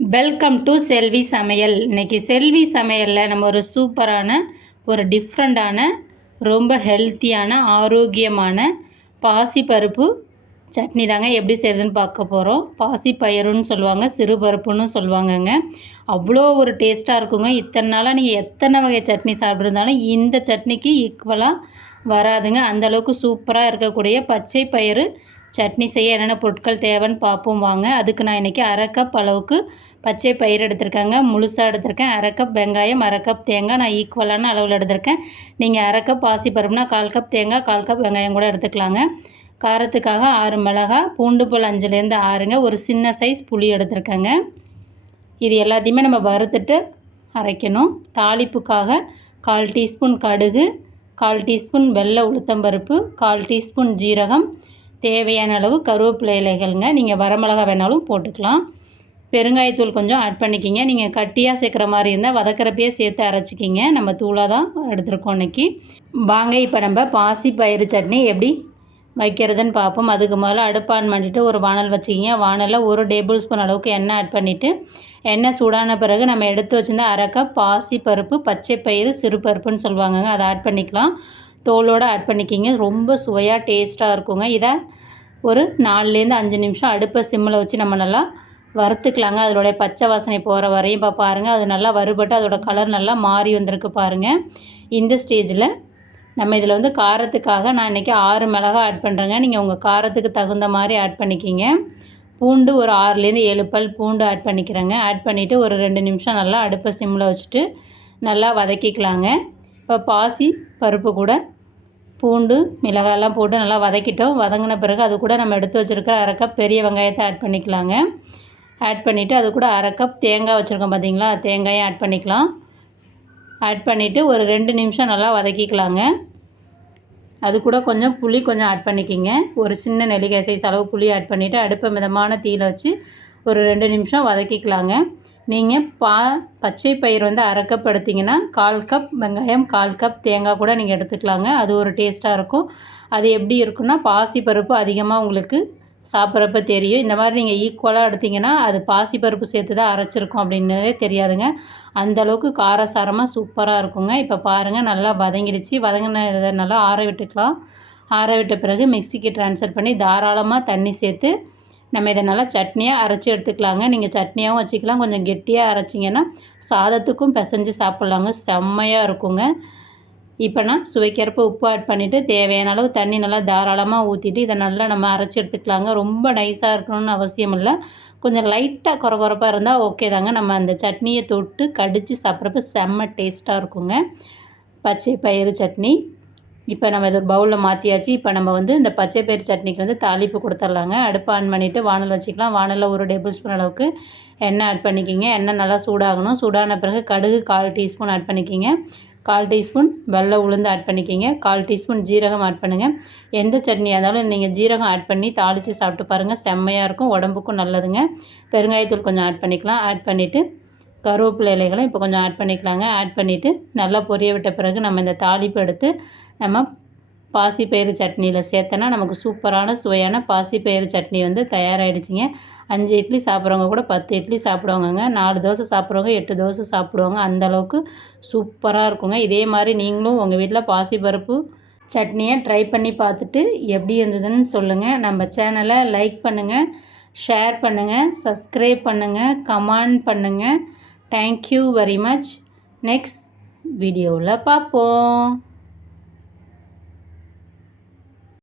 Welcome to செல்வி சமையல். இன்றைக்கி செல்வி சமையலில் நம்ம ஒரு சூப்பரான ஒரு டிஃப்ரெண்ட்டான ரொம்ப ஹெல்த்தியான ஆரோக்கியமான பாசிப்பருப்பு சட்னி தாங்க எப்படி செய்கிறதுன்னு பார்க்க போகிறோம். பாசிப்பயிறுன்னு சொல்லுவாங்க, சிறுபருப்புன்னு சொல்லுவாங்கங்க. அவ்வளோ ஒரு டேஸ்ட்டாக இருக்குங்க. இத்தனை நாளாக நீங்கள் எத்தனை வகை சட்னி சாப்பிட்ருந்தாலும் இந்த சட்னிக்கு ஈக்குவலாக வராதுங்க. அந்தளவுக்கு சூப்பராக இருக்கக்கூடிய பச்சை பயிறு சட்னி செய்ய என்னென்ன பொருட்கள் தேவைன்னு பார்ப்போம் வாங்க. அதுக்கு நான் இன்றைக்கி அரை கப் அளவுக்கு பச்சை பயிறு எடுத்திருக்கேங்க, முழுசாக எடுத்திருக்கேன். அரை கப் வெங்காயம், அரை கப் தேங்காய் நான் ஈக்குவலான அளவில் எடுத்திருக்கேன். நீங்கள் அரை கப் பாசிப்பருப்புனா 1/4 கப் தேங்காய், 1/4 கப் வெங்காயம் கூட எடுத்துக்கலாங்க. காரத்துக்காக 6 மிளகாய், பூண்டு பல் 5லேருந்து 6ங்க, ஒரு சின்ன சைஸ் புளி எடுத்திருக்கேங்க. இது எல்லாத்தையுமே நம்ம வறுத்துட்டு அரைக்கணும். தாளிப்புக்காக 1/4 டீஸ்பூன் கடுகு, 1/4 டீஸ்பூன் வெள்ளை உளுத்தம்பருப்பு, 1/4 டீஸ்பூன் ஜீரகம், தேவையான அளவு கருவேப்பிலை இலைகள்ங்க. நீங்கள் வரமிளகா வேணாலும் போட்டுக்கலாம். பெருங்காயத்தூள் கொஞ்சம் ஆட் பண்ணிக்கிங்க. நீங்கள் கட்டியாக சேர்க்குற மாதிரி இருந்தால் வதக்கிறப்பையே சேர்த்து அரைச்சிக்கிங்க. நம்ம தூளாக தான் எடுத்துருக்கோம் இன்றைக்கி. வாங்க இப்போ நம்ம பாசி பயிறு சட்னி எப்படி வைக்கிறதுன்னு பார்ப்போம். அதுக்கு முதல்ல அடுப்பு ஆன் பண்ணிவிட்டு ஒரு வானல் வச்சுக்கிங்க. வானலில் 1 டேபிள் ஸ்பூன் அளவுக்கு எண்ணெய் ஆட் பண்ணிவிட்டு எண்ணெய் சூடான பிறகு நம்ம எடுத்து வச்சுருந்தா அரை கப் பாசி பருப்பு, பச்சை பயிறு, சிறு பருப்புன்னு சொல்லுவாங்கங்க, அதை ஆட் பண்ணிக்கலாம். தோலோடு ஆட் பண்ணிக்கிங்க. ரொம்ப சுவையாக டேஸ்ட்டாக இருக்குங்க. இதை ஒரு 4லேருந்து 5 நிமிஷம் அடுப்பை சிம்மில் வச்சு நம்ம நல்லா வறுத்துக்கலாங்க. அதோடைய பச்சை வாசனை போகிற வரையும் இப்போ பாருங்கள், அது நல்லா வறுபட்டு அதோட கலர் நல்லா மாறி வந்திருக்கு பாருங்கள். இந்த ஸ்டேஜில் நம்ம இதில் வந்து காரத்துக்காக நான் இன்றைக்கி 6 மிளகாய் ஆட் பண்ணுறேங்க. நீங்கள் உங்கள் காரத்துக்கு தகுந்த மாதிரி ஆட் பண்ணிக்கிங்க. பூண்டு ஒரு 6லேருந்து 7 பல் பூண்டு ஆட் பண்ணிக்கிறேங்க. ஆட் பண்ணிவிட்டு ஒரு 2 நிமிஷம் நல்லா அடுப்பை சிம்மில் வச்சுட்டு நல்லா வதக்கிக்கலாங்க. இப்போ பாசி பருப்பு கூட பூண்டு மிளகாயெல்லாம் போட்டு நல்லா வதக்கிட்டோம். வதங்கின பிறகு அது கூட நம்ம எடுத்து வச்சுருக்கிற அரை கப் பெரிய வெங்காயத்தை ஆட் பண்ணிக்கலாங்க. ஆட் பண்ணிவிட்டு அது கூட அரை கப் தேங்காய் வச்சுருக்கோம் பார்த்தீங்களா, தேங்காயும் ஆட் பண்ணிக்கலாம். ஆட் பண்ணிவிட்டு ஒரு 2 நிமிஷம் நல்லா வதக்கிக்கலாங்க. அது கூட கொஞ்சம் புளி கொஞ்சம் ஆட் பண்ணிக்கிங்க. ஒரு சின்ன நெல்லிக்காய் சைஸ் அளவு புளி ஆட் பண்ணிவிட்டு அடுப்பை மிதமான தீயில் வச்சு ஒரு 2 நிமிஷம் வதக்கிக்கலாங்க. நீங்கள் பச்சை பயிர் வந்து அரை கப் எடுத்திங்கன்னா 1/4 கப் வெங்காயம், 1/4 கப் தேங்காய் கூட நீங்கள் எடுத்துக்கலாங்க. அது ஒரு டேஸ்ட்டாக இருக்கும். அது எப்படி இருக்குன்னா பாசிப்பருப்பு அதிகமாக உங்களுக்கு சாப்பிட்றப்ப தெரியும். இந்த மாதிரி நீங்கள் ஈக்குவலாக எடுத்திங்கன்னா அது பாசிப்பருப்பு சேர்த்து தான் அரைச்சிருக்கோம் அப்படின்னதே தெரியாதுங்க. அந்தளவுக்கு காரசாரமாக சூப்பராக இருக்குங்க. இப்போ பாருங்கள் நல்லா வதங்கிடுச்சு. வதங்கினதை நல்லா ஆற விட்டுக்கலாம். ஆற விட்ட பிறகு மிக்சிக்கு ட்ரான்ஸ்ஃபர் பண்ணி தாராளமாக தண்ணி சேர்த்து நம்ம இதை நல்லா சட்னியாக அரைச்சி எடுத்துக்கலாங்க. நீங்கள் சட்னியாகவும் வச்சுக்கலாம். கொஞ்சம் கெட்டியாக அரைச்சிங்கன்னா சாதத்துக்கும் பிசைஞ்சு சாப்பிட்லாங்க. செம்மையாக இருக்குங்க. இப்போ நான் சுவைக்கிறப்ப உப்பு ஆட் பண்ணிவிட்டு தேவையான அளவு தண்ணி நல்லா தாராளமாக ஊற்றிட்டு இதை நல்லா நம்ம அரைச்சி எடுத்துக்கலாங்க. ரொம்ப நைஸாக இருக்கணும்னு அவசியம் இல்லை. கொஞ்சம் லைட்டாக கொரகொரப்பாக இருந்தால் ஓகே தாங்க. நம்ம அந்த சட்னியை தொட்டு கடித்து சாப்பிட்றப்ப செம்ம டேஸ்ட்டாக இருக்குங்க பச்சை பயிறு சட்னி. இப்போ நம்ம இது ஒரு பவுலில் மாற்றியாச்சு. இப்போ நம்ம வந்து இந்த பச்சை பயிறு சட்னிக்கு வந்து தாளிப்பு கொடுத்துர்லாங்க. அடுப்பு ஆன் பண்ணிவிட்டு வானல் வச்சுக்கலாம். வானலில் 1 டேபிள் ஸ்பூன் அளவுக்கு எண்ணெய் ஆட் பண்ணிக்கிங்க. எண்ணெய் நல்லா சூடாகணும். சூடான பிறகு கடுகு 1/4 டீஸ்பூன் ஆட் பண்ணிக்கிங்க. 1/4 டீஸ்பூன் வெள்ளை உளுந்து ஆட் பண்ணிக்கிங்க. 1/4 டீஸ்பூன் ஜீரகம் ஆட் பண்ணுங்கள். எந்த சட்னியாக இருந்தாலும் நீங்கள் ஜீரகம் ஆட் பண்ணி தாளித்து சாப்பிட்டு பாருங்கள், செம்மையாக இருக்கும், உடம்புக்கும் நல்லதுங்க. பெருங்காயத்தூள் கொஞ்சம் ஆட் பண்ணிக்கலாம். ஆட் பண்ணிவிட்டு கருவேப்பிலை இலைகளும் இப்போ கொஞ்சம் ஆட் பண்ணிக்கலாங்க. ஆட் பண்ணிவிட்டு நல்லா பொரிய விட்ட பிறகு நம்ம இந்த தாளிப்பு எடுத்து நம்ம பாசிப்பயிறு சட்னியில் சேர்த்தனா நமக்கு சூப்பரான சுவையான பாசிப்பயிறு சட்னி வந்து தயாராகிடுச்சிங்க. 5 இட்லி சாப்பிட்றவங்க கூட 10 இட்லி சாப்பிடுவாங்கங்க. 4 தோசை சாப்பிட்றவங்க 8 தோசை சாப்பிடுவாங்க. அந்தளவுக்கு சூப்பராக இருக்குங்க. இதே மாதிரி நீங்களும் உங்கள் வீட்டில் பாசிப்பருப்பு சட்னியை ட்ரை பண்ணி பார்த்துட்டு எப்படி இருந்ததுன்னு சொல்லுங்கள். நம்ம சேனலை லைக் பண்ணுங்கள், ஷேர் பண்ணுங்கள், சப்ஸ்கிரைப் பண்ணுங்கள், கமெண்ட் பண்ணுங்கள். Thank you very much. நெக்ஸ்ட் வீடியோவில் பார்ப்போம்.